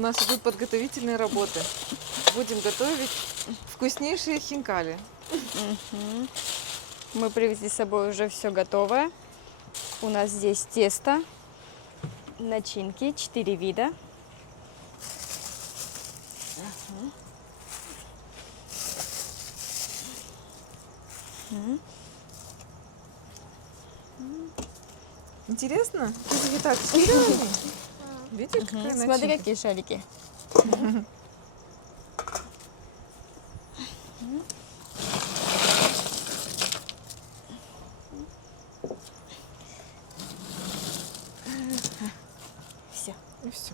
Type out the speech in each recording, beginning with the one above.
У нас идут подготовительные работы. Будем готовить вкуснейшие хинкали. Мгм. Мы привезли с собой уже все готовое. У нас здесь тесто, начинки, 4 вида. Интересно? Видите, так, 4 они. Видишь, какая Смотри, начинка? какие шарики. Все. И все.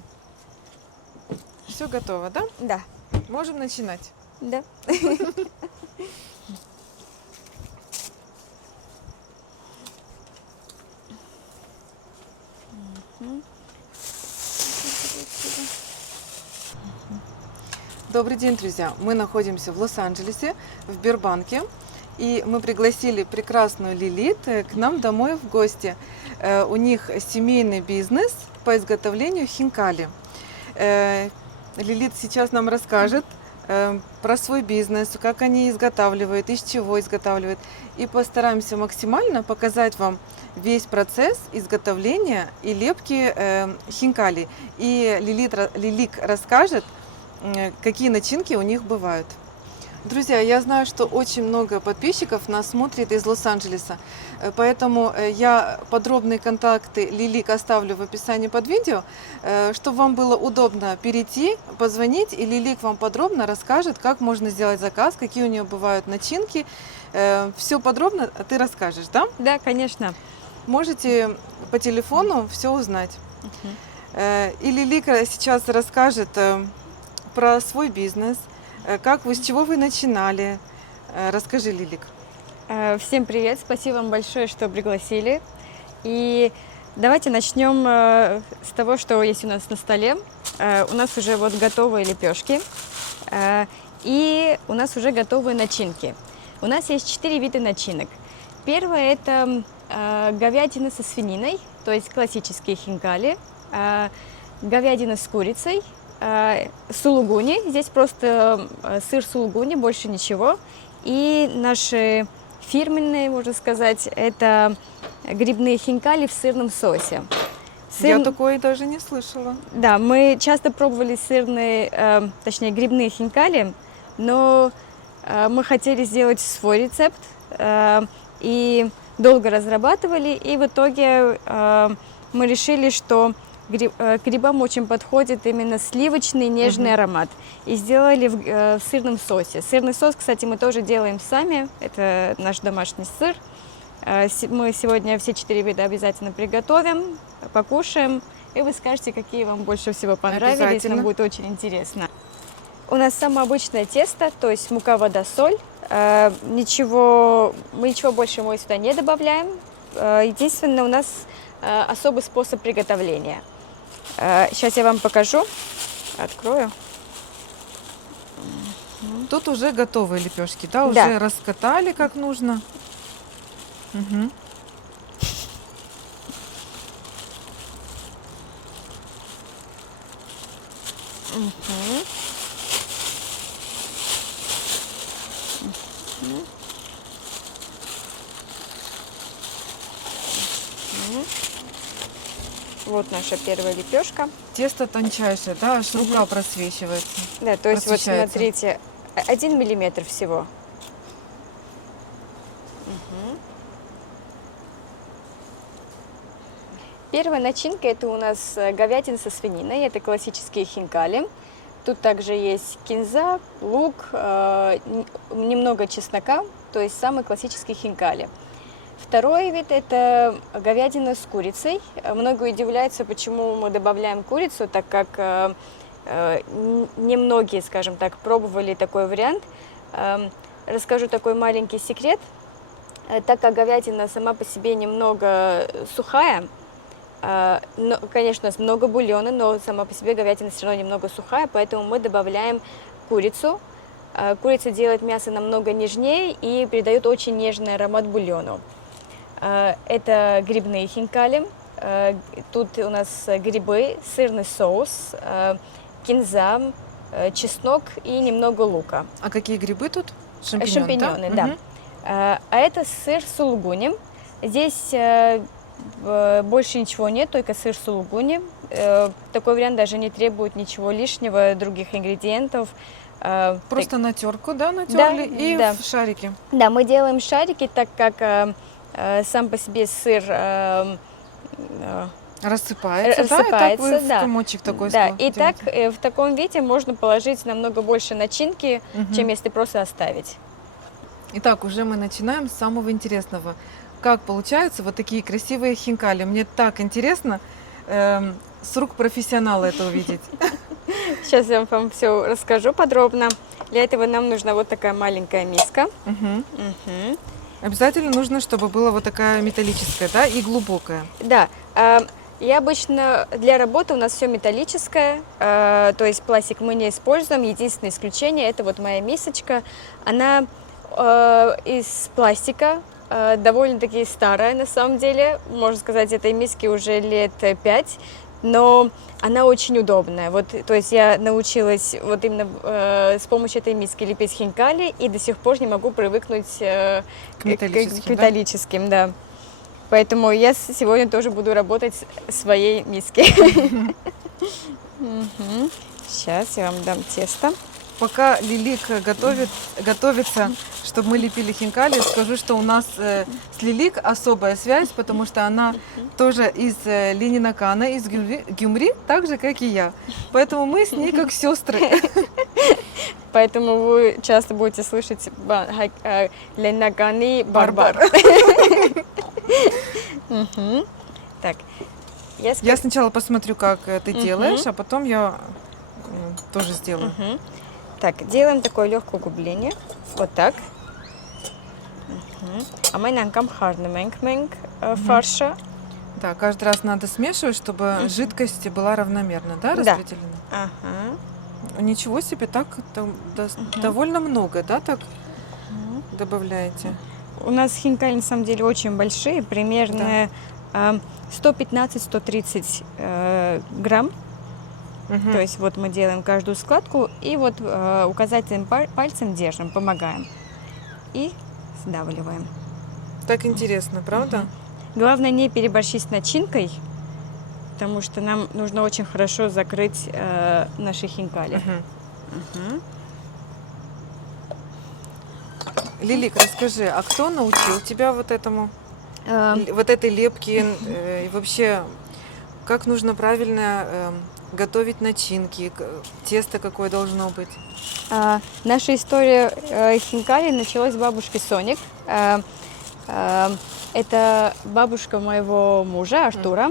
Все готово, да? Да. Можем начинать. Да. Добрый день, друзья! Мы находимся в Лос-Анджелесе, в Бирбанке. И мы пригласили прекрасную Лилит к нам домой в гости. У них семейный бизнес по изготовлению хинкали. Лилит сейчас нам расскажет про свой бизнес, как они изготавливают, из чего изготавливают. И постараемся максимально показать вам весь процесс изготовления и лепки хинкали. И Лилик расскажет, какие начинки у них бывают. Друзья, я знаю, что очень много подписчиков нас смотрит из Лос-Анджелеса, поэтому я подробные контакты Лилик оставлю в описании под видео, чтобы вам было удобно перейти, позвонить, и Лилик вам подробно расскажет, как можно сделать заказ, какие у нее бывают начинки. Все подробно ты расскажешь, да? Да, конечно. Можете по телефону все узнать. И Лилик сейчас расскажет про свой бизнес. Как вы, с чего вы начинали? Расскажи, Лилик. Всем привет, спасибо вам большое, что пригласили. И давайте начнем с того, что есть у нас на столе. У нас уже вот готовые лепешки и у нас уже готовые начинки. У нас есть 4 вида начинок. Первое – это говядина со свининой, то есть классические хинкали, говядина с курицей, сулугуни, здесь просто сыр сулугуни, больше ничего. И наши фирменные, можно сказать, это грибные хинкали в сырном соусе. Я такое даже не слышала. Да, мы часто пробовали сырные, точнее грибные хинкали, но мы хотели сделать свой рецепт и долго разрабатывали, и в итоге мы решили, что к грибам очень подходит именно сливочный нежный аромат. И сделали в сырном соусе. Сырный соус, кстати, мы тоже делаем сами. Это наш домашний сыр. Мы сегодня все 4 вида обязательно приготовим, покушаем. И вы скажете, какие вам больше всего понравились. Нам будет очень интересно. У нас самое обычное тесто, то есть мука, вода, соль. Мы ничего больше мы сюда не добавляем. Единственное, у нас особый способ приготовления. Сейчас я вам покажу. Открою. Тут уже готовые лепешки, да? Уже раскатали как нужно. Угу. Вот наша первая лепешка. Тесто тончайшее, да, аж рука просвечивается. Да, то есть вот смотрите, 1 миллиметр всего. Первая начинка – это у нас говядина со свининой, это классические хинкали. Тут также есть кинза, лук, немного чеснока, то есть самый классический хинкали. Второй вид – это говядина с курицей. Многие удивляются, почему мы добавляем курицу, так как немногие, скажем так, пробовали такой вариант. Расскажу такой маленький секрет. Так как говядина сама по себе немного сухая, конечно, у нас много бульона, но сама по себе говядина все равно немного сухая, поэтому мы добавляем курицу. Курица делает мясо намного нежнее и придает очень нежный аромат бульону. Это грибные хинкали. Тут у нас грибы, сырный соус, кинза, чеснок и немного лука. А какие грибы тут? Шампиньоны, да. Мгм. А это сыр сулугуни. Здесь больше ничего нет, только сыр сулугуни. Такой вариант даже не требует ничего лишнего, других ингредиентов. Просто на терку, да, натерли и да. в шарики. Да, мы делаем шарики, так как сам по себе сыр Рассыпается, да, и так рассыпается, вы в да. комочек такой Да, и делаете. так в таком виде можно положить намного больше начинки, Мгм. чем если просто оставить. Итак, уже мы начинаем с самого интересного. Как получаются вот такие красивые хинкали? Мне так интересно с рук профессионала это увидеть. Сейчас я вам все расскажу подробно. Для этого нам нужна вот такая маленькая миска. Мгм. Мгм. Обязательно нужно, чтобы была вот такая металлическая, да, и глубокая. Да, я обычно для работы у нас все металлическое, то есть пластик мы не используем. Единственное исключение это вот моя мисочка. Она из пластика, довольно-таки старая на самом деле. Можно сказать, этой миске уже лет 5, но она очень удобная. Вот, то есть я научилась вот именно с помощью этой миски лепить хинкали и до сих пор не могу привыкнуть К металлическим, к металлическим, да. Поэтому я сегодня тоже буду работать в своей миске. Сейчас я вам дам тесто. Пока Лилик готовится, чтобы мы лепили хинкали, скажу, что у нас с Лилик особая связь, потому что она тоже из Ленинакана, из Гюмри, так же, как и я. Поэтому мы с ней как сестры. Поэтому вы часто будете слышать Ленинакани Барбар. Мгм. Так, Я сначала посмотрю, как ты делаешь, а потом я тоже сделаю. Мгм. Так, делаем такое легкое углубление. Вот так. А мы нанкам харнеменг фарша. Да, каждый раз надо смешивать, чтобы жидкость была равномерно, да, Да. распределена? Ага. Ничего себе, так довольно много, да, так добавляете? У нас хинкали на самом деле очень большие, примерно 115-130 грамм. Мгм. То есть вот мы делаем каждую складку и вот указательным пальцем держим, помогаем и сдавливаем. Так интересно, правда? Главное не переборщить с начинкой, потому что нам нужно очень хорошо закрыть наши хинкали. Мгм. Мгм. Лилик, расскажи, а кто научил тебя вот этому, Э, вот этой лепке и вообще, как нужно правильно готовить начинки, тесто какое должно быть? Наша история хинкали началась с бабушки Соник. Это бабушка моего мужа Артура.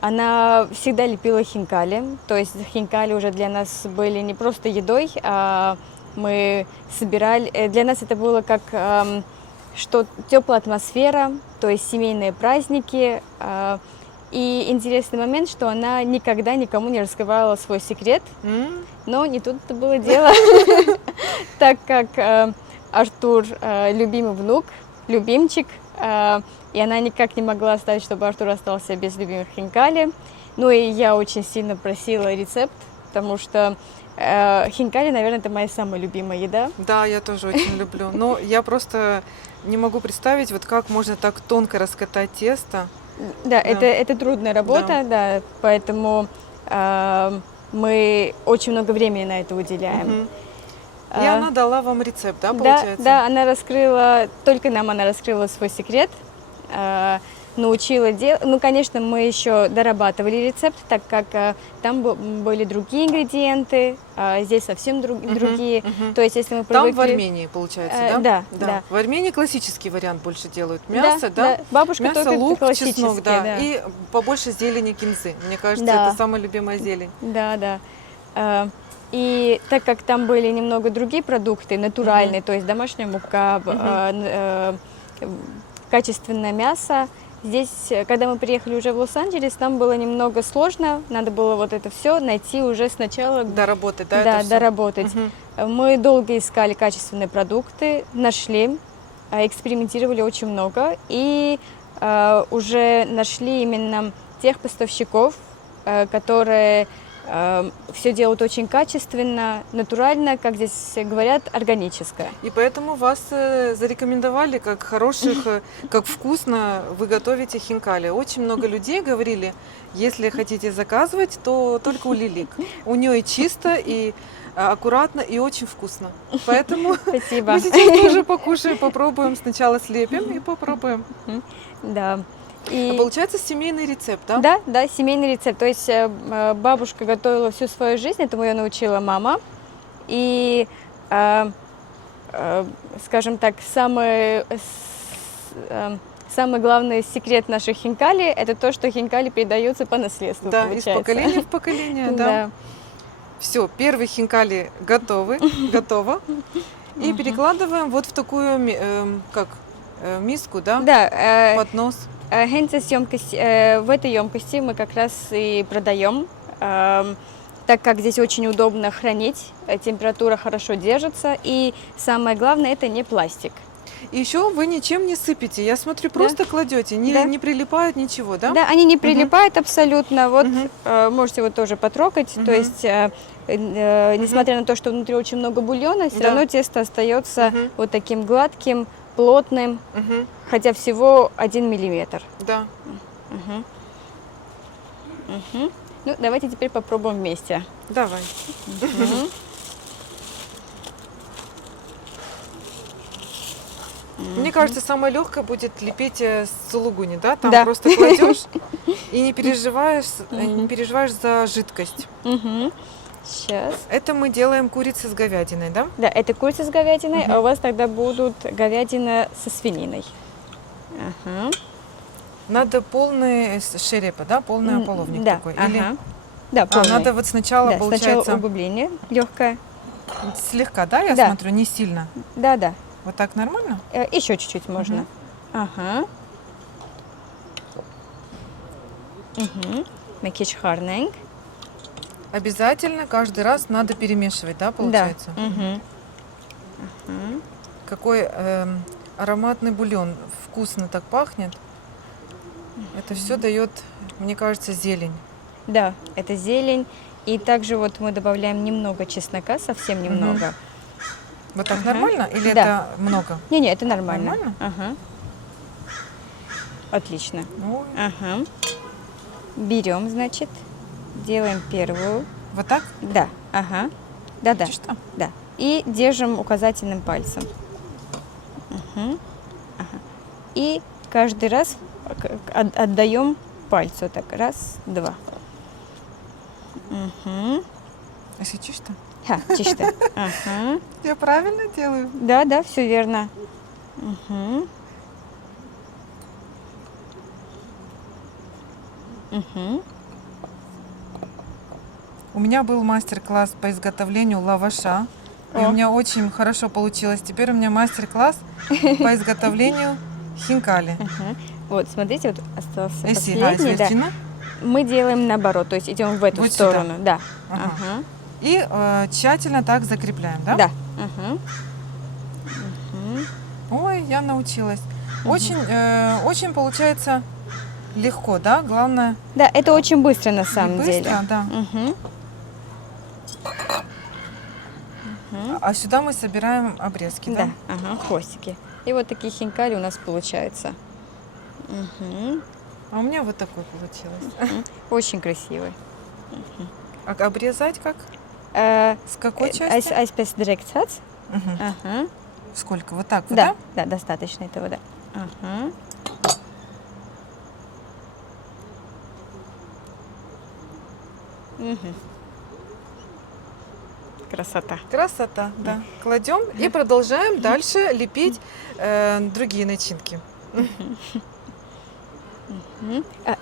Она всегда лепила хинкали, то есть хинкали уже для нас были не просто едой, а мы собирали. Для нас это было как что теплая атмосфера, то есть семейные праздники. И интересный момент, что она никогда никому не раскрывала свой секрет, но не тут-то было дело, так как Артур любимый внук, любимчик, и она никак не могла оставить, чтобы Артур остался без любимых хинкали. Ну и я очень сильно просила рецепт, потому что хинкали, наверное, это моя самая любимая еда. Да, я тоже очень люблю. Но я просто не могу представить, вот как можно так тонко раскатать тесто. Да, это трудная работа, да, поэтому мы очень много времени на это уделяем. Мгм. И она дала вам рецепт, да, Да, получается? да, она раскрыла, только нам она раскрыла свой секрет, научила делать. Ну, конечно, мы еще дорабатывали рецепт, так как там были другие ингредиенты, здесь совсем другие. Мгм. То есть, если мы Там привыкли... в Армении, получается, да? Да. В Армении классический вариант больше делают. Мясо, да? Бабушка Мясо, только лук, классические, чеснок, да. И побольше зелени кинзы. Мне кажется, Да. это самая любимая зелень. Да. И так как там были немного другие продукты, натуральные, то есть домашняя мука, качественное мясо, здесь, когда мы приехали уже в Лос-Анджелес, нам было немного сложно, надо было вот это все найти уже сначала. Доработать, да, Да, это всё? доработать. Мгм. Мы долго искали качественные продукты, нашли, экспериментировали очень много и уже нашли именно тех поставщиков, которые все делают очень качественно, натурально, как здесь говорят, органическое. И поэтому вас зарекомендовали как хороших, как вкусно вы готовите хинкали. Очень много людей говорили, если хотите заказывать, то только у Лилик. У нее и чисто, и аккуратно, и очень вкусно. Поэтому Спасибо. мы сейчас тоже покушаем, попробуем. Сначала слепим и попробуем. Да. А И... получается семейный рецепт, да? Да, да, семейный рецепт. То есть бабушка готовила всю свою жизнь, этому ее научила мама. И, скажем так, самый главный секрет наших хинкали – это то, что хинкали передаются по наследству, Да, получается. из поколения в поколение, да. Да. Все, первые хинкали готово. И перекладываем вот в такую миску, да? Да, Поднос. в этой емкости мы как раз и продаем, так как здесь очень удобно хранить, температура хорошо держится, и самое главное – это не пластик. И еще вы ничем не сыпете. Я смотрю, просто кладете, Да. не прилипает ничего, да? Да, они не прилипают абсолютно. Вот Мгм. можете вот тоже потрогать. То Мгм. есть, несмотря на то, что внутри очень много бульона, все Да. равно тесто остается Мгм. вот таким гладким, плотным, Мгм. хотя всего 1 миллиметр. Да. Мгм. Мгм. Ну, давайте теперь попробуем вместе. Давай. Мгм. Мне кажется, самое легкое будет лепить с сулугуни, да? Там Да. просто кладешь и не переживаешь за жидкость. Сейчас. Это мы делаем курицы с говядиной, да? Да, это курица с говядиной, Мгм. а у вас тогда будут говядина со свининой. Ага. Надо полный шерепа, да? Полный ополовник Да, такой. ага. Или Да, полный. надо вот сначала, Да, получается, сначала углубление легкое. слегка, да? Я Да. смотрю, не сильно. Да, да. Вот так нормально? Еще чуть-чуть можно. Ага. Угу. Мекиш харненг. Обязательно каждый раз надо перемешивать, да, получается? Да. Угу. Какой ароматный бульон. Вкусно так пахнет. Это все дает, мне кажется, зелень. Да, это зелень. И также вот мы добавляем немного чеснока, совсем немного. Вот так Ага. нормально? Или Да. это много? Не-не, это нормально. Нормально? Ага. Отлично. Ой. Ага. Берем, значит, делаем первую. Вот так? Да, ага. Да-да, Что? да. И держим указательным пальцем. Мгм. Ага. И каждый раз отдаем пальцу. Так, раз, два. Угу. Если чисто? Ха, чисто. Ага. Я правильно делаю? Да, да, все верно. Угу. Угу. У меня был мастер-класс по изготовлению лаваша. И О. у меня очень хорошо получилось. Теперь у меня мастер-класс по изготовлению хинкали. Ага. Вот, смотрите, вот остался Эси, последний. Да. известно. Мы делаем наоборот, то есть идем в эту Вот сюда. сторону. Да. Ага. Ага. И тщательно так закрепляем, да? Да. Ага. Мгм. Ой, я научилась. Очень получается легко, да? Главное, Да, это очень быстро на не самом быстро, деле. да. Мгм. А сюда мы собираем обрезки, да? Да, ага, хвостики. И вот такие хинкали у нас получаются. Мгм. А у меня вот такой получилось. Очень красивый. А обрезать как? Э, С какой Als, части? als best direct zat. Мгм. Ага. Сколько? Вот так вот, Да, да? да, достаточно этого, да. Ага. Мгм. Красота. Красота, да. Кладем и продолжаем дальше лепить другие начинки.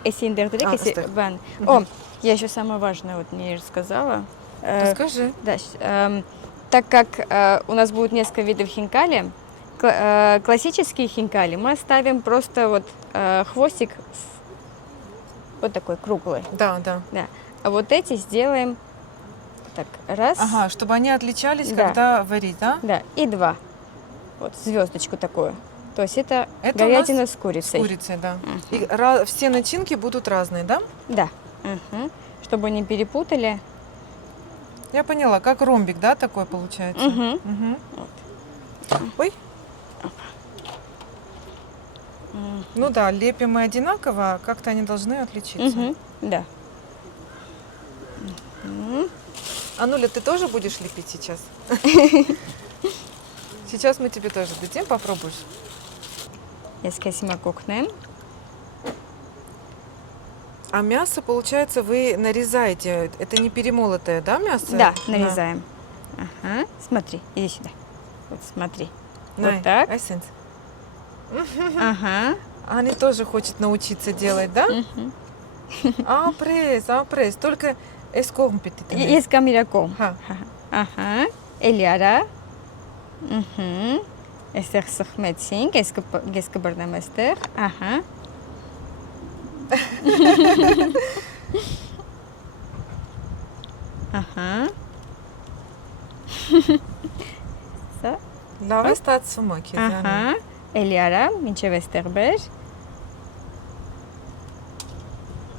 Если индирект, если оставь. бан. Мгм. О, я еще самое важное вот не рассказала. Расскажи. Да, так как у нас будет несколько видов хинкали, классические хинкали мы оставим просто вот хвостик вот такой круглый. Да, да. Да. А вот эти сделаем так, раз, Ага, чтобы они отличались, Да. когда варить, да? да, и два. Вот звездочку такую. То есть это, Это говядина с С курицей. курицей, да. Мгм. И все начинки будут разные, да? Да. Мгм. Чтобы не перепутали. Я поняла, как ромбик, да, такой получается? Мгм. Мгм. Вот. Ой, М. ну да, лепим мы одинаково, а как-то они должны отличиться. Мгм. Да. М. Ануля, ты тоже будешь лепить сейчас? Сейчас мы тебе тоже дадим, попробуешь. Jetzt können wir gucken. А мясо, получается, вы нарезаете. Это не перемолотое, да, мясо? Да, нарезаем. Ага. Смотри, иди сюда. Вот смотри. Вот так. Эссенс. Ага. Они тоже хочет научиться делать, да? Мгм. Апрес. Только эскомпетит. Есть камераком. Ха. Ага. Eliara. Mhm. Esther Sachmetsin, qu'est-ce Bernam Esther? Ага. Ага. Ça. Лава стат сумаки. Ага. Eliara, Minche Westerberg.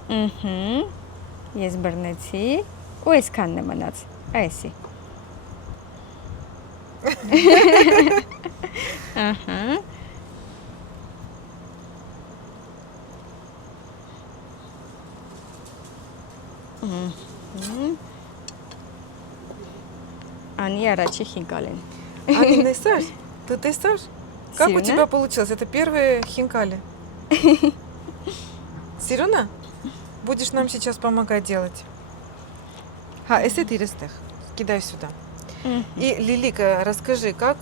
Mhm. Есть Bernetsi. Où est-ce qu'on est maintenant? Ah, ici. Ага. Мгм. Они арачи хинкали. Ани, несешь? Ты тестишь? Как у Сильно? тебя получилось? Это первые хинкали. Сирена? Будешь нам сейчас помогать делать. Эсетиристых. Кидай сюда. И, Лилика, расскажи, как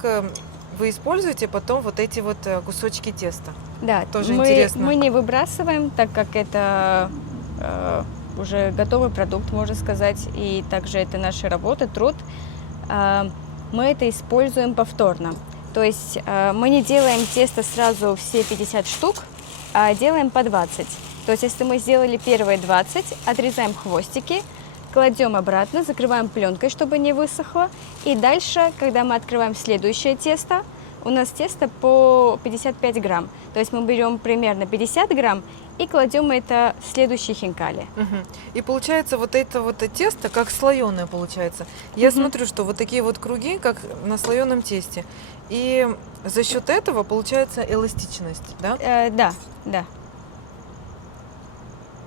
вы используете потом вот эти вот кусочки теста? Да, Тоже мы, интересно. мы не выбрасываем, так как это уже готовый продукт, можно сказать, и также это наша работа, труд. Мы это используем повторно. То есть мы не делаем тесто сразу все 50 штук, а делаем по 20. То есть если мы сделали первые 20, отрезаем хвостики, кладем обратно, закрываем пленкой, чтобы не высохло. И дальше, когда мы открываем следующее тесто, у нас тесто по 55 грамм. То есть мы берем примерно 50 грамм и кладем это в следующие хинкали. Мгм. И получается вот это вот тесто как слоеное получается. Я смотрю, что вот такие вот круги, как на слоеном тесте. И за счет этого получается эластичность, да? Да, да.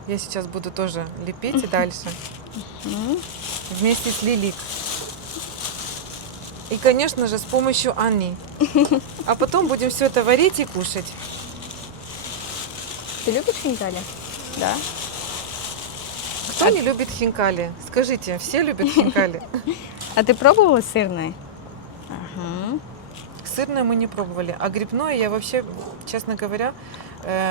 Я сейчас буду тоже лепить и дальше. М. Вместе с Лилик. И, конечно же, с помощью Анни. А потом будем все это варить и кушать. Ты любишь хинкали? Да. Кто не любит хинкали? Скажите, все любят хинкали? А ты пробовала сырные? Ага. Сырное мы не пробовали, а грибное я вообще, честно говоря,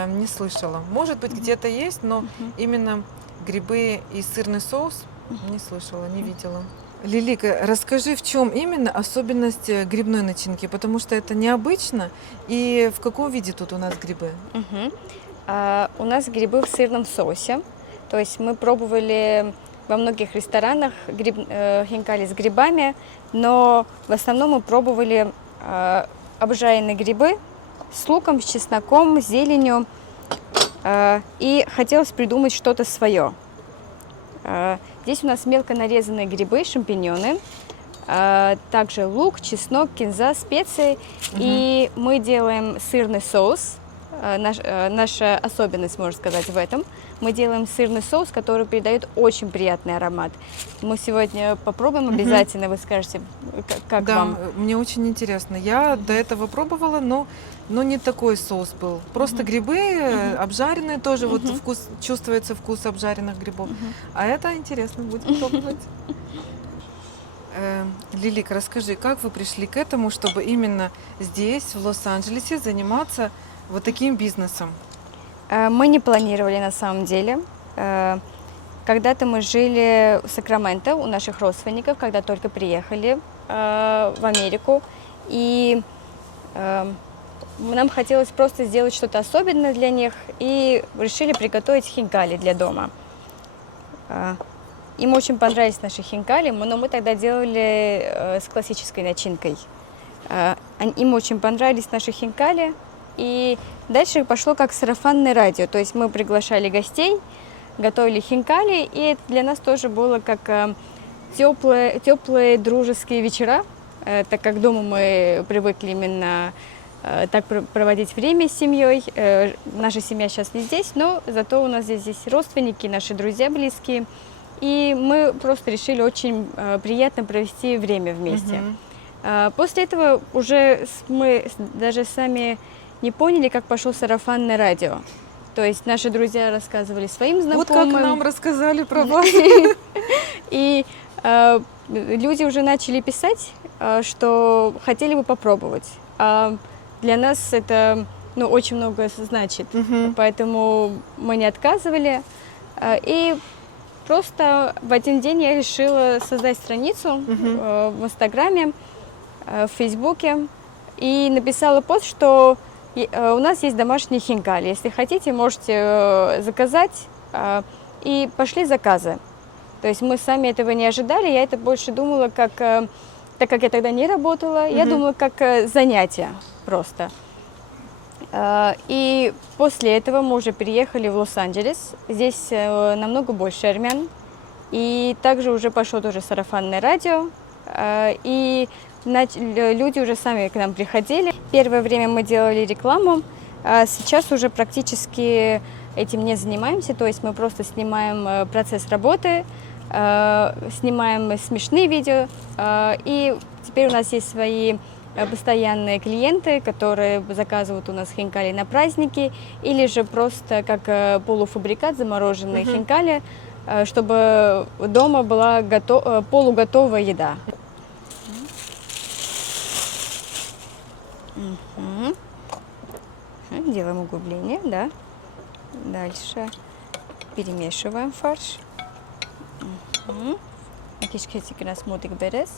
не слышала. Может быть, где-то есть, но именно грибы и сырный соус не слышала, не видела. Лилика, расскажи, в чем именно особенность грибной начинки, потому что это необычно. И в каком виде тут у нас грибы? Мгм. У нас грибы в сырном соусе. То есть мы пробовали во многих ресторанах хинкали с грибами, но в основном мы пробовали обжаренные грибы с луком, с чесноком, с зеленью. И хотелось придумать что-то свое. Здесь у нас мелко нарезанные грибы, шампиньоны, также лук, чеснок, кинза, специи. И мы делаем сырный соус. Наша особенность, можно сказать, в этом. Мы делаем сырный соус, который передает очень приятный аромат. Мы сегодня попробуем обязательно, вы скажете, как Да, вам. мне очень интересно. Я до этого пробовала, но не такой соус был. Просто грибы обжаренные тоже, вот вкус, чувствуется вкус обжаренных грибов. А это интересно, будем пробовать. Лилик, расскажи, как вы пришли к этому, чтобы именно здесь, в Лос-Анджелесе, заниматься вот таким бизнесом? Мы не планировали на самом деле. Когда-то мы жили в Сакраменто у наших родственников, когда только приехали в Америку. И нам хотелось просто сделать что-то особенное для них и решили приготовить хинкали для дома. Им очень понравились наши хинкали, но мы тогда делали с классической начинкой. Им очень понравились наши хинкали, и дальше пошло как сарафанное радио. То есть мы приглашали гостей, готовили хинкали, и это для нас тоже было как теплые дружеские вечера, так как дома мы привыкли именно так проводить время с семьей. Наша семья сейчас не здесь, но зато у нас здесь родственники, наши друзья близкие. И мы просто решили очень приятно провести время вместе. После этого уже мы даже сами не поняли, как пошло сарафанное радио. То есть наши друзья рассказывали своим знакомым. Вот как нам рассказали про вас. И люди уже начали писать, что хотели бы попробовать. Для нас это очень много значит, поэтому мы не отказывали. И просто в один день я решила создать страницу в Инстаграме, в Фейсбуке и написала пост, что у нас есть домашние хинкали. Если хотите, можете заказать. И пошли заказы. То есть мы сами этого не ожидали. Я это больше думала, так как я тогда не работала, я думала, как занятие просто. И после этого мы уже переехали в Лос-Анджелес. Здесь намного больше армян. И также уже пошло тоже сарафанное радио. И люди уже сами к нам приходили. Первое время мы делали рекламу, а сейчас уже практически этим не занимаемся. То есть мы просто снимаем процесс работы, снимаем смешные видео. И теперь у нас есть свои постоянные клиенты, которые заказывают у нас хинкали на праздники или же просто как полуфабрикат замороженные хинкали, чтобы дома была полуготовая еда. Делаем углубление, да. Дальше перемешиваем фарш. Кишкетик у нас мутик берез.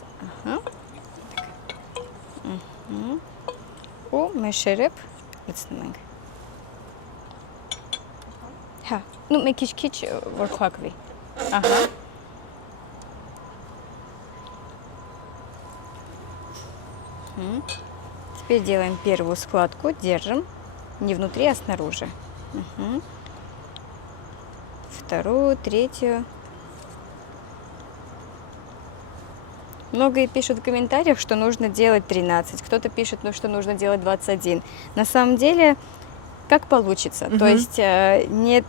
O meşerip ısınmak. Мекиш-кич ворхакви. Теперь делаем первую складку, держим. Не внутри, а снаружи. Вторую, третью. Многие пишут в комментариях, что нужно делать 13. Кто-то пишет, что нужно делать 21. На самом деле, как получится. То есть нет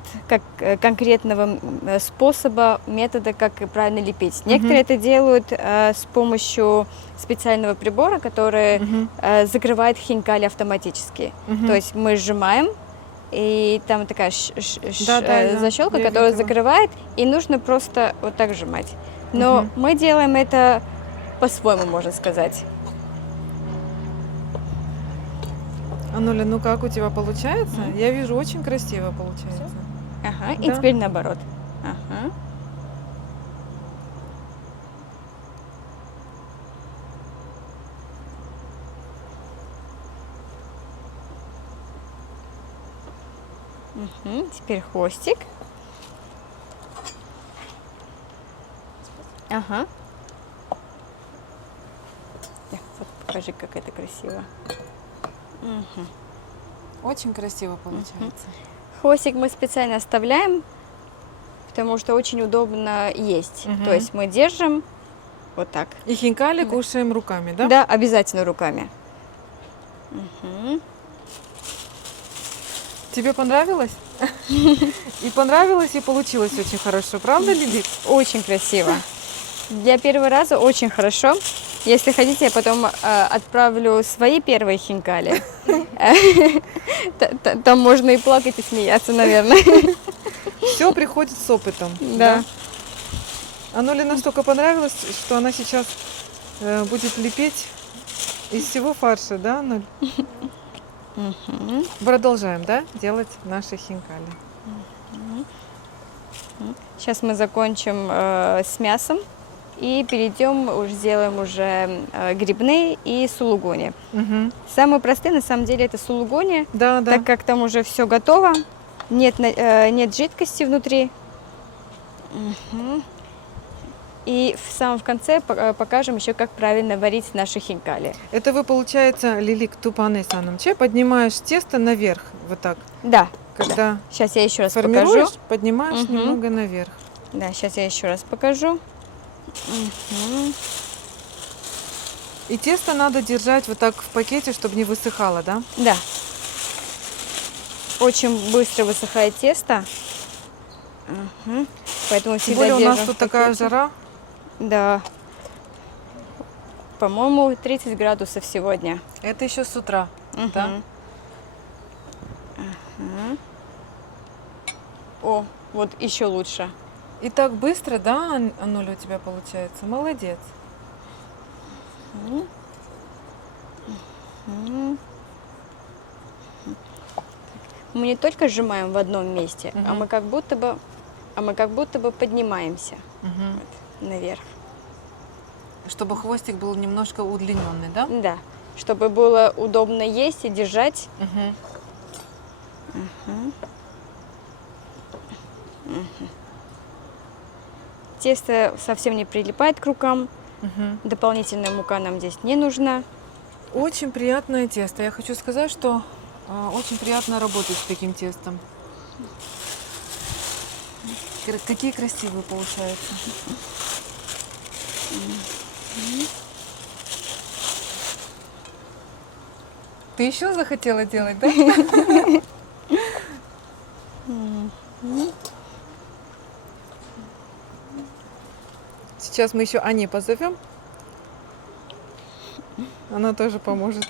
конкретного способа, метода, как правильно лепить. Некоторые это делают с помощью специального прибора, который закрывает хинкали автоматически. То есть мы сжимаем, и там такая защелка, которая закрывает, и нужно просто вот так сжимать. Но мы делаем это по-своему, можно сказать. Ануля, ну как у тебя получается? Я вижу, очень красиво получается. Ага, и теперь наоборот. Ага. Теперь хвостик. Ага. Вот покажи, как это красиво. Очень красиво получается. Хвостик мы специально оставляем, потому что очень удобно есть. То есть мы держим вот так. И хинкали кушаем руками, да? Да, обязательно руками. Тебе понравилось? И понравилось, и получилось очень хорошо. Правда, Лилит? Очень красиво. Для первого раза очень хорошо. Если хотите, я потом отправлю свои первые хинкали. Там можно и плакать, и смеяться, наверное. Все приходит с опытом. Да. Ануле настолько понравилось, что она сейчас будет лепить из всего фарша, да, Ануль? Продолжаем, да, делать наши хинкали. Сейчас мы закончим с мясом и перейдем, сделаем уже грибные и сулугуни. Самые простые, на самом деле, это сулугуни, так как там уже все готово, нет жидкости внутри. И в самом конце покажем еще, как правильно варить наши хинкали. Это вы, получается, Лилик тупаны санамче, поднимаешь тесто наверх, вот так. Да. Когда сейчас я еще раз формируешь, покажу. Поднимаешь немного наверх. Да, сейчас я еще раз покажу. Мгм. И тесто надо держать вот так в пакете, чтобы не высыхало, да? Да. Очень быстро высыхает тесто. Мгм. Поэтому Тем всегда более у нас держим в тут такая пакете. жара. Да. По-моему, 30 градусов сегодня. Это еще с утра, да? Мгм. Мгм. О, вот еще лучше. И так быстро, да, Ануля, у тебя получается? Молодец. Мгм. Мгм. Мы не только сжимаем в одном месте, а Мгм. мы как будто бы поднимаемся Мгм. наверх. Чтобы хвостик был немножко удлиненный, да? Да, чтобы было удобно есть и держать. Мгм. Мгм. Мгм. Тесто совсем не прилипает к рукам. Мгм. Дополнительная мука нам здесь не нужна. Очень приятное тесто. Я хочу сказать, что очень приятно работать с таким тестом. Какие красивые получаются. Ты еще захотела делать, да? Мгм. Сейчас мы еще Ани позовем. Она тоже поможет.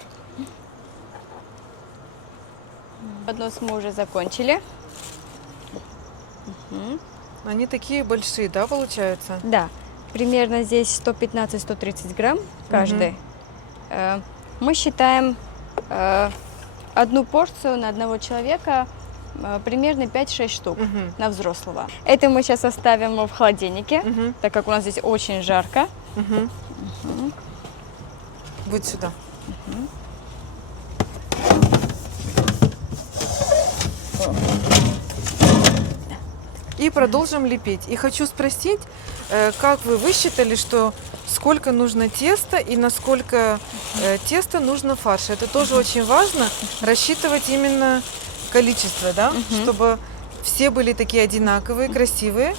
Поднос мы уже закончили. Мгм. Они такие большие, да, получаются? Да, примерно здесь 115-130 грамм каждый. Мы считаем э, одну порцию на одного человека примерно 5-6 штук Мгм. на взрослого. Это мы сейчас оставим в холодильнике, Мгм. так как у нас здесь очень жарко. Мгм. Вот сюда. И продолжим лепить. И хочу спросить, как вы высчитали, что сколько нужно теста и насколько теста нужно фарша? Это тоже очень важно, рассчитывать именно количество, да, чтобы все были такие одинаковые, красивые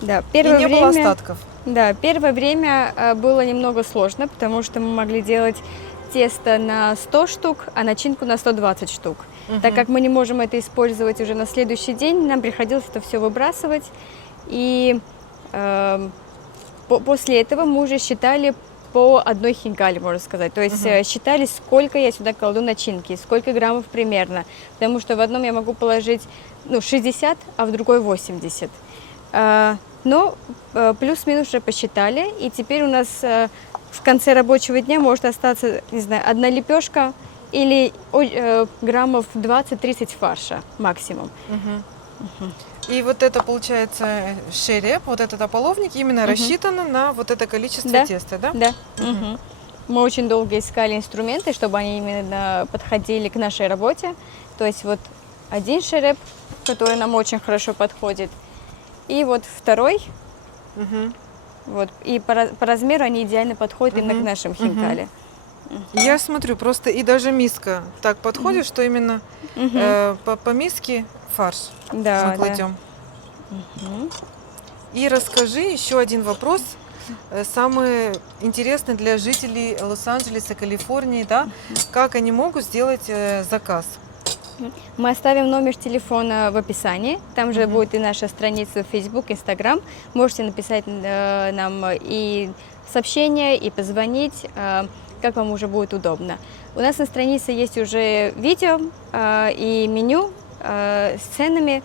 Да, и не было остатков. Да, первое время было немного сложно, потому что мы могли делать тесто на 100 штук, а начинку на 120 штук. Так Мгм. как мы не можем это использовать уже на следующий день, нам приходилось это все выбрасывать. И после этого мы уже считали по одной хинкали, можно сказать. То есть считали, сколько я сюда кладу начинки, сколько граммов примерно. Потому что в одном я могу положить 60, а в другой 80. Но плюс-минус уже посчитали, и теперь у нас в конце рабочего дня может остаться, не знаю, одна лепешка или граммов 20-30 фарша максимум. И вот это получается шереп, вот этот ополовник именно рассчитан на вот это количество Да. теста, да? Да. Мгм. Мы очень долго искали инструменты, чтобы они именно подходили к нашей работе. То есть вот один шереп, который нам очень хорошо подходит, и вот второй. Мгм. Вот. И по размеру они идеально подходят именно к нашим хинкали. Я смотрю, просто и даже миска так подходит, что именно по миске фарш Да, мы да. кладем. И расскажи еще один вопрос, самый интересный для жителей Лос-Анджелеса, Калифорнии, да? Как они могут сделать заказ? Мы оставим номер телефона в описании. Там же будет и наша страница в Facebook, Instagram. Можете написать нам и сообщение, и позвонить, как вам уже будет удобно. У нас на странице есть уже видео и меню с ценами.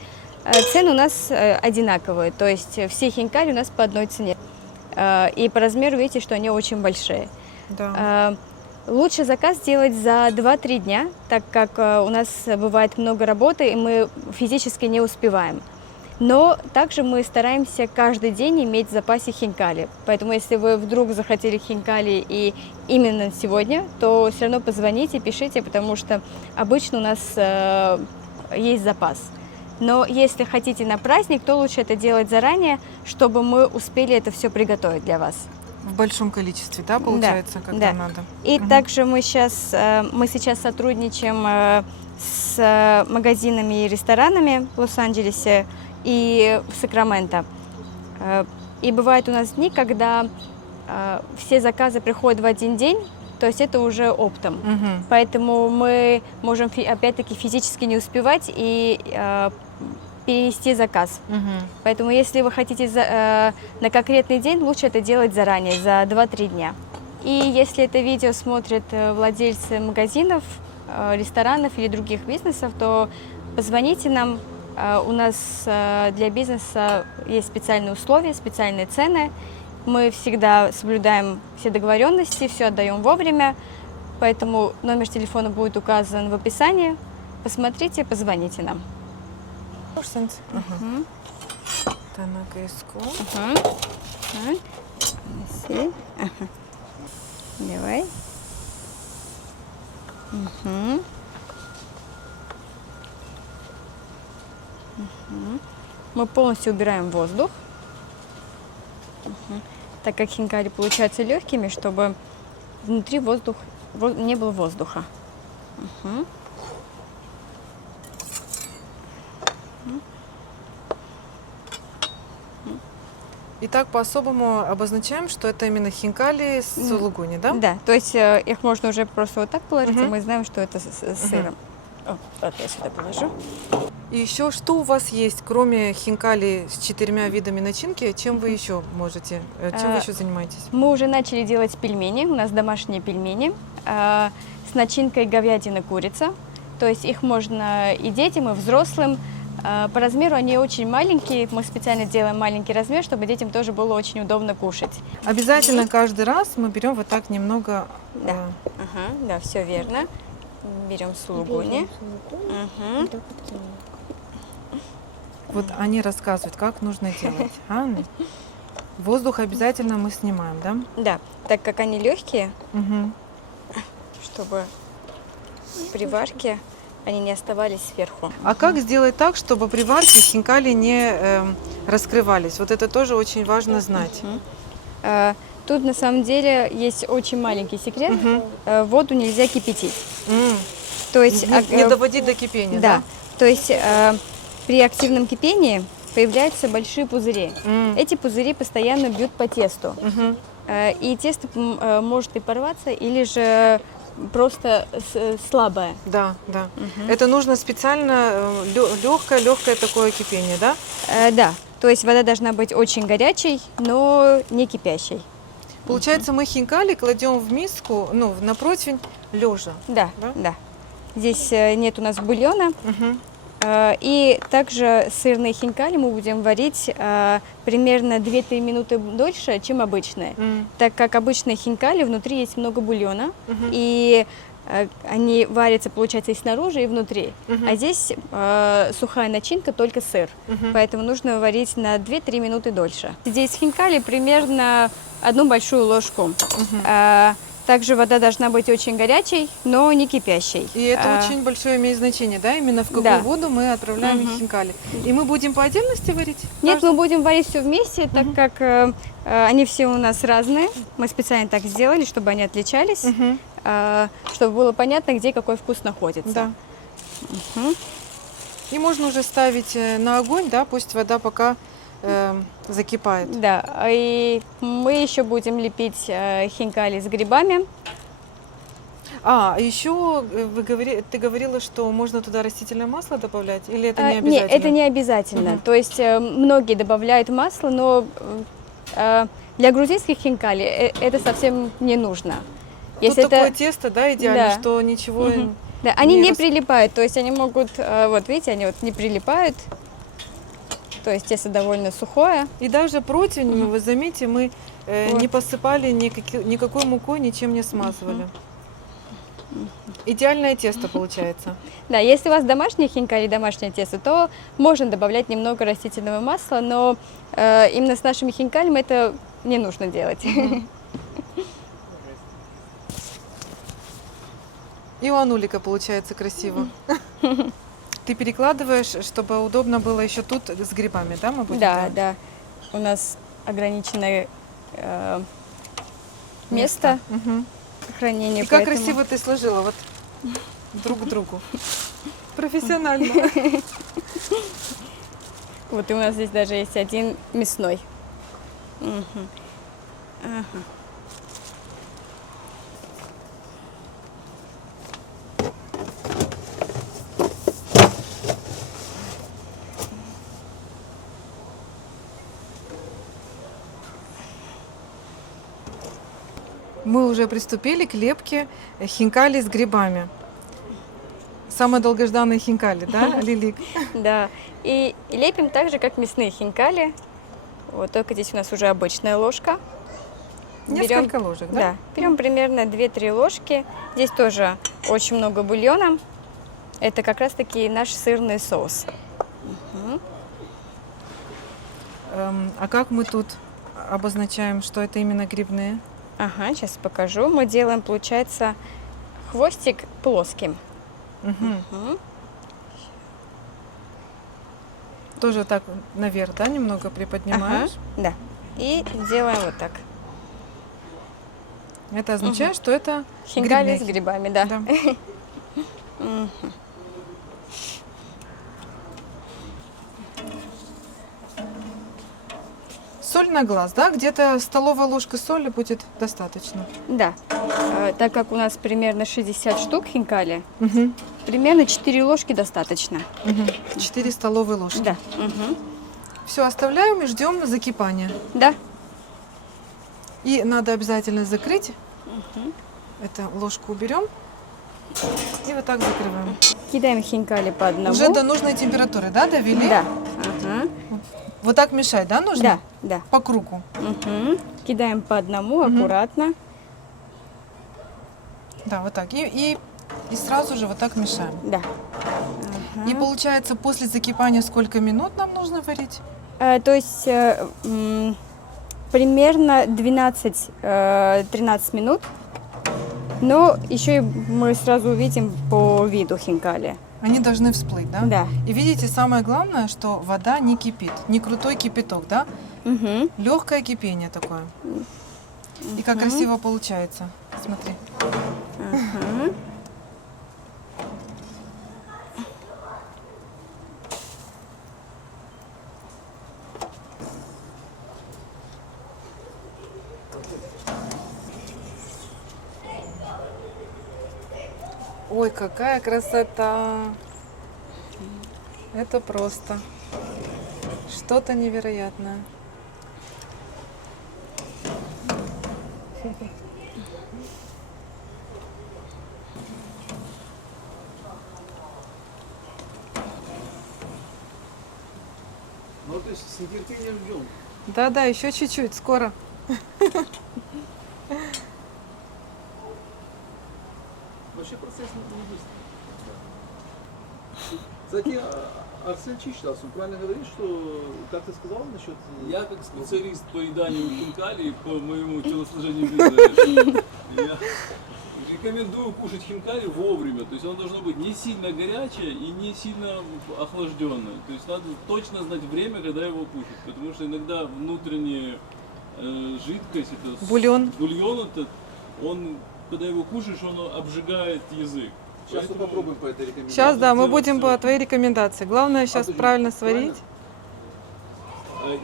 Цены у нас одинаковые, то есть все хинкали у нас по одной цене. И по размеру видите, что они очень большие. Да. Лучше заказ сделать за 2-3 дня, так как у нас бывает много работы, и мы физически не успеваем. Но также мы стараемся каждый день иметь в запасе хинкали. Поэтому если вы вдруг захотели хинкали и именно сегодня, то все равно позвоните, пишите, потому что обычно у нас есть запас. Но если хотите на праздник, то лучше это делать заранее, чтобы мы успели это все приготовить для вас. В большом количестве, да, получается, когда да. надо. И также мы сейчас сотрудничаем с магазинами и ресторанами в Лос-Анджелесе и в Сакраменто. И бывают у нас дни, когда все заказы приходят в один день, то есть это уже оптом. Мгм. Поэтому мы можем опять-таки физически не успевать и перенести заказ. Мгм. Поэтому если вы хотите на конкретный день, лучше это делать заранее, за 2-3 дня. И если это видео смотрят владельцы магазинов, ресторанов или других бизнесов, то позвоните нам. У нас для бизнеса есть специальные условия, специальные цены. Мы всегда соблюдаем все договоренности, все отдаем вовремя. Поэтому номер телефона будет указан в описании. Посмотрите, позвоните нам. Мгм. Tanaka Esko. Неси. Давай. Мгм. Мы полностью убираем воздух, так как хинкали получаются легкими, чтобы внутри не было воздуха. Мгм. И так по-особому обозначаем, что это именно хинкали с сулугуни, да? Да, то есть их можно уже просто вот так положить, и Мгм. мы знаем, что это с сыром. О, вот я сюда положу. И еще что у вас есть, кроме хинкали с 4 видами начинки, чем вы еще можете, чем вы еще занимаетесь? Мы уже начали делать пельмени, у нас домашние пельмени с начинкой говядина, курица. То есть их можно и детям, и взрослым. По размеру они очень маленькие, мы специально делаем маленький размер, чтобы детям тоже было очень удобно кушать. Обязательно каждый раз мы берем вот так немного. Да. Да, все верно. Берем сулугуни. Мгм. Вот они рассказывают, как нужно делать. Анна? Воздух обязательно мы снимаем, да? Да, так как они легкие, Мгм. чтобы при варке они не оставались сверху. А как сделать так, чтобы при варке хинкали не раскрывались? Вот это тоже очень важно знать. Тут на самом деле есть очень маленький секрет. Мгм. Воду нельзя кипятить. М. То есть, Не доводить до кипения, да, да? то есть при активном кипении появляются большие пузыри. М. Эти пузыри постоянно бьют по тесту. Мгм. И тесто может и порваться, или же просто слабое. Да, да. Это нужно специально легкое такое кипение, да? Да, то есть вода должна быть очень горячей, но не кипящей. Получается, мы хинкали кладем в миску, ну, на противень лежа. Да, Да? да. Здесь нет у нас бульона. Мгм. И также сырные хинкали мы будем варить примерно 2-3 минуты дольше, чем обычные. М. Так как обычные хинкали, внутри есть много бульона, Мгм. и они варятся, получается, и снаружи, и внутри. Мгм. А здесь сухая начинка, только сыр. Мгм. Поэтому нужно варить на 2-3 минуты дольше. Здесь хинкали примерно 1 большую ложку. Мгм. Также вода должна быть очень горячей, но не кипящей. И это очень большое имеет значение, да? Именно в какую Да. воду мы отправляем хинкали. И мы будем по отдельности варить? Нет, мы будем варить все вместе, так как они все у нас разные. Мы специально так сделали, чтобы они отличались, Мгм. чтобы было понятно, где какой вкус находится. Да. Мгм. И можно уже ставить на огонь, да? Пусть вода пока закипает. Да, и мы еще будем лепить хинкали с грибами. А еще ты говорила, что можно туда растительное масло добавлять, или это не обязательно? Нет, это не обязательно. Мгм. То есть многие добавляют масло, но для грузинских хинкали это совсем не нужно. Тут такое тесто, да, идеально, Да. что ничего... Мгм. Да, они не не рас- прилипают, то есть они могут, вот видите, они вот не прилипают. То есть тесто довольно сухое. И даже противень, вы заметите, мы Вот. не посыпали никакой мукой, ничем не смазывали. Идеальное тесто получается. Да, если у вас домашние хинкали, домашнее тесто, то можно добавлять немного растительного масла, но именно с нашими хинкалями это не нужно делать. И у Анулика получается красиво. Ты перекладываешь, чтобы удобно было еще тут с грибами, да, мы будем Да, делать? да. У нас ограниченное место Мгм. хранения. И как поэтому- красиво ты сложила, вот друг к другу. Профессионально. Вот и у нас здесь даже есть один мясной. Мгм. Ага. Мы уже приступили к лепке хинкали с грибами. Самые долгожданные хинкали, да, Лилик? Да. И лепим так же, как мясные хинкали. Вот только здесь у нас уже обычная ложка. Несколько ложек, да? Да, берем примерно 2-3 ложки. Здесь тоже очень много бульона. Это как раз таки наш сырный соус. Мгм. А как мы тут обозначаем, что это именно грибные? Ага, сейчас покажу. Мы делаем, получается, хвостик плоским. Мгм. Мгм. Тоже так наверх, да, немного приподнимаешь? Да. И делаем вот так. Это означает, что это Хинкали грибные с грибами, да. Да. Мгм. Соль на глаз, да? Где-то столовая ложка соли будет достаточно. Да. Так как у нас примерно 60 штук хинкали, Мгм. примерно 4 ложки достаточно. 4 столовые ложки. Да. Мгм. Все оставляем и ждем закипания. Да. И надо обязательно закрыть. Это ложку уберем. И вот так закрываем. Кидаем хинкали по одному. Уже до нужной температуры, да, довели? Да. Ага. Вот так мешать, да, нужно? Да, да. По кругу. Мгм. Кидаем по одному, аккуратно. Да, вот так. И сразу же вот так мешаем. Да. И получается, после закипания сколько минут нам нужно варить? То есть примерно 12-13 минут. Но еще и мы сразу увидим по виду хинкали. Они должны всплыть, да? Да. И видите, самое главное, что вода не кипит. Не крутой кипяток, да? Мгм. Легкое кипение такое. И как красиво получается. Смотри. Ага. Ой, какая красота! Это просто что-то невероятное. Ну, то есть с нетерпением ждем. Да-да, еще чуть-чуть, скоро. Вообще процесс не быстрый. Кстати, Арсен Чичлас, он правильно говорит, что, как ты сказал насчет... Я как специалист по еданию хинкали, по моему телосложению видно, я рекомендую кушать хинкали вовремя. То есть оно должно быть не сильно горячее и не сильно охлажденное. То есть надо точно знать время, когда его кушать. Потому что иногда внутренняя жидкость, это Бульон. бульон этот, он, когда его кушаешь, он обжигает язык. Сейчас мы попробуем по этой рекомендации. Сейчас, да, мы сделать будем всё. по твоей рекомендации. Главное сейчас Подожди, правильно сварить.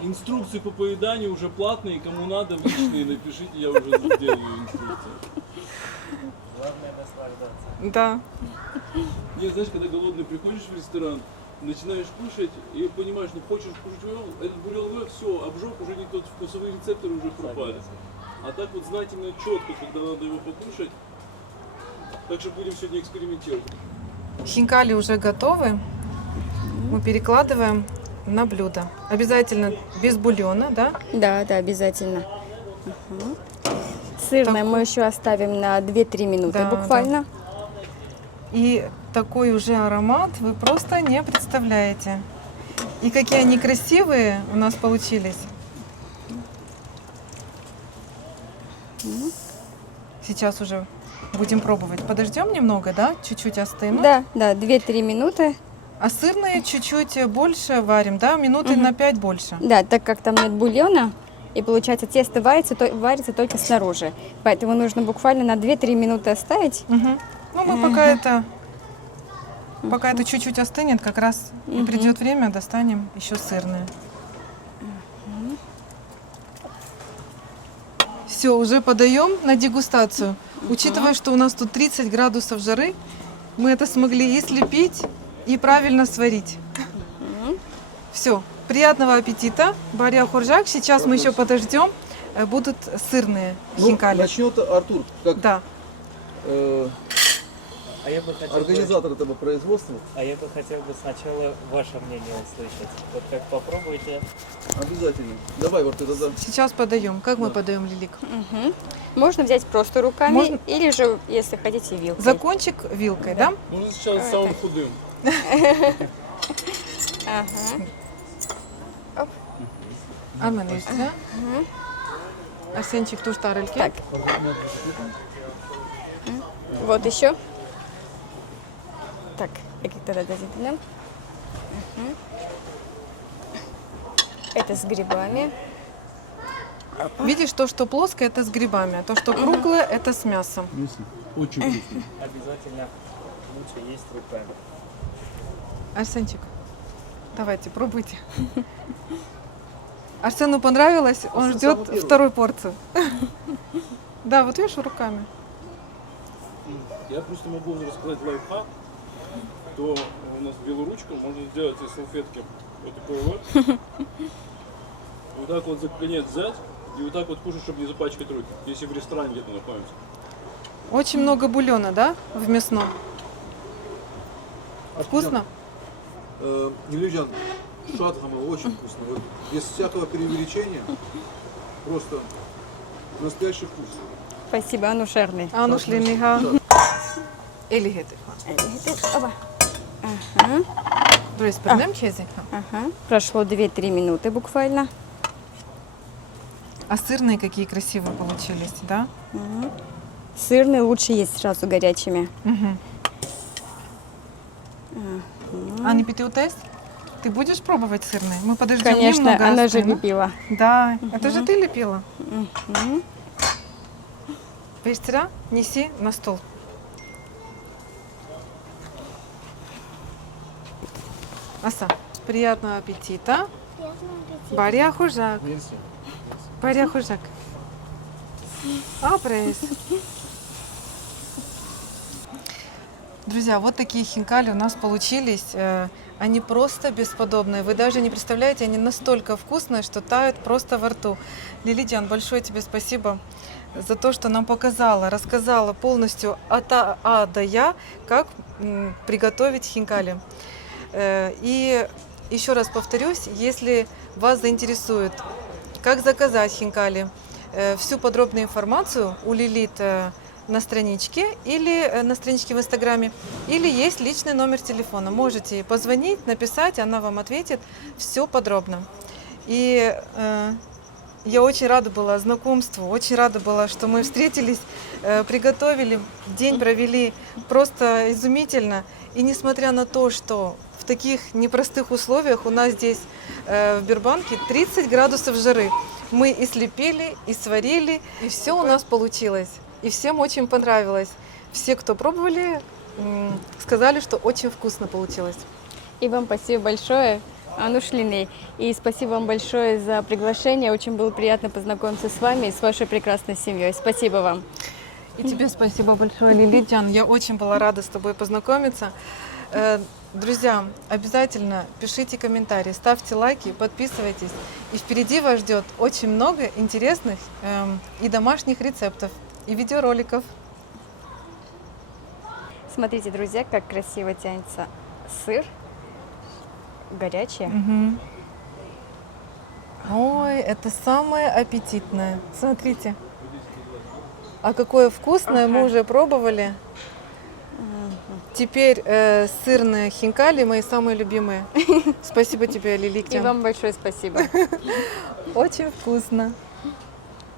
Инструкции по поеданию уже платные, кому надо, в личные напишите, я уже сделаю инструкцию. Да. Нет, знаешь, когда голодный приходишь в ресторан, начинаешь кушать и понимаешь, ну хочешь кушать бульон, этот бульон, все, обжег, уже не тот, вкусовые рецепторы уже пропали. А так вот знать именно четко, когда надо его покушать. Так что будем сегодня экспериментировать. Хинкали уже готовы. Мы перекладываем на блюдо. Обязательно без бульона, да? Да, да, обязательно. Мгм. Сырное мы еще оставим на 2-3 минуты Да, буквально. И такой уже аромат вы просто не представляете. И какие они красивые у нас получились. Сейчас уже будем пробовать. Подождем немного, да? Чуть-чуть остынут. Да, да, 2-3 минуты. А сырные чуть-чуть больше варим, да? Минуты на 5 больше. Да, так как там нет бульона, и получается тесто варится только снаружи. Поэтому нужно буквально на 2-3 минуты оставить. Мгм. Ну, мы пока это чуть-чуть остынет, как раз и придет время, достанем еще сырные. Все, уже подаем на дегустацию. Учитывая, что у нас тут 30 градусов жары, мы это смогли и слепить, и правильно сварить. Все, приятного аппетита. Бария Хуржак. Сейчас мы еще подождем. Будут сырные хинкали. Начнет Артур, как Да. А я бы хотел организатор этого производства. А я бы хотел бы сначала ваше мнение услышать. Вот как попробуйте. Обязательно. Давай, вот это да. Сейчас подаем. Как мы подаем, Лилик? Мгм. Можно взять просто руками, Можно- или же, если хотите, вилкой. За кончик вилкой, да? Можно сейчас самым худым. Ага. Армен, есть, да? Арсенчик, туш тарельки. Так. Вот еще. Так, тогда дадите нам. Это с грибами. Видишь, то, что плоское, это с грибами, а то, что круглое, это с мясом. Очень вкусно. Обязательно лучше есть руками. Арсенчик, давайте, пробуйте. Арсену понравилось, он Арсен ждет самый первый. вторую порцию. Да, вот видишь, руками. Я просто могу рассказать лайфхак, то у нас белоручку можно сделать из салфетки вот такой вот. Вот так вот за конец взять и вот так вот кушать, чтобы не запачкать руки, если в ресторане где-то находимся. Очень много бульона, да, в мясном? Вкусно? Нелюдян, шатхама очень вкусно. Вот, без всякого преувеличения. Просто настоящий вкус. Спасибо, Ану Шерный. А ну шли мига. Элигети. Оба. Ага. Друзья, перейдем через них. Ага. Прошло 2-3 минуты буквально. А сырные какие красивые получились, да? Сырные лучше есть сразу горячими. Ани, тест? Ты будешь пробовать сырные? Мы подождем Конечно, немного. она же остынут. любила. Да, это же ты лепила. Пейстера, неси на стол. Аса, приятного аппетита. Бария Хуржак. Бария Хуржак. Апрес. Друзья, вот такие хинкали у нас получились. Они просто бесподобные. Вы даже не представляете, они настолько вкусные, что тают просто во рту. Лилидиан, большое тебе спасибо за то, что нам показала, рассказала полностью от А до Я, как приготовить хинкали. И еще раз повторюсь, если вас заинтересует, как заказать хинкали, всю подробную информацию у Лилит на страничке или на страничке в Инстаграме, или есть личный номер телефона. Можете позвонить, написать, она вам ответит все подробно. И я очень рада была знакомству, очень рада была, что мы встретились, приготовили, день провели просто изумительно. И несмотря на то, что в таких непростых условиях у нас здесь в Бирбанке 30 градусов жары, мы и слепили, и сварили, и все у нас получилось. И всем очень понравилось. Все, кто пробовали, сказали, что очень вкусно получилось. И вам спасибо большое, Ануш Линей. И спасибо вам большое за приглашение. Очень было приятно познакомиться с вами и с вашей прекрасной семьей. Спасибо вам. И тебе спасибо большое, Лилидиан. Я очень была рада с тобой познакомиться. Друзья, обязательно пишите комментарии, ставьте лайки, подписывайтесь. И впереди вас ждет очень много интересных и домашних рецептов, и видеороликов. Смотрите, друзья, как красиво тянется сыр. Горячий. Ой, это самое аппетитное. Смотрите. А какое вкусное, мы уже пробовали. Теперь сырные хинкали мои самые любимые. Спасибо тебе, И Лиликтян. вам большое спасибо. Очень вкусно.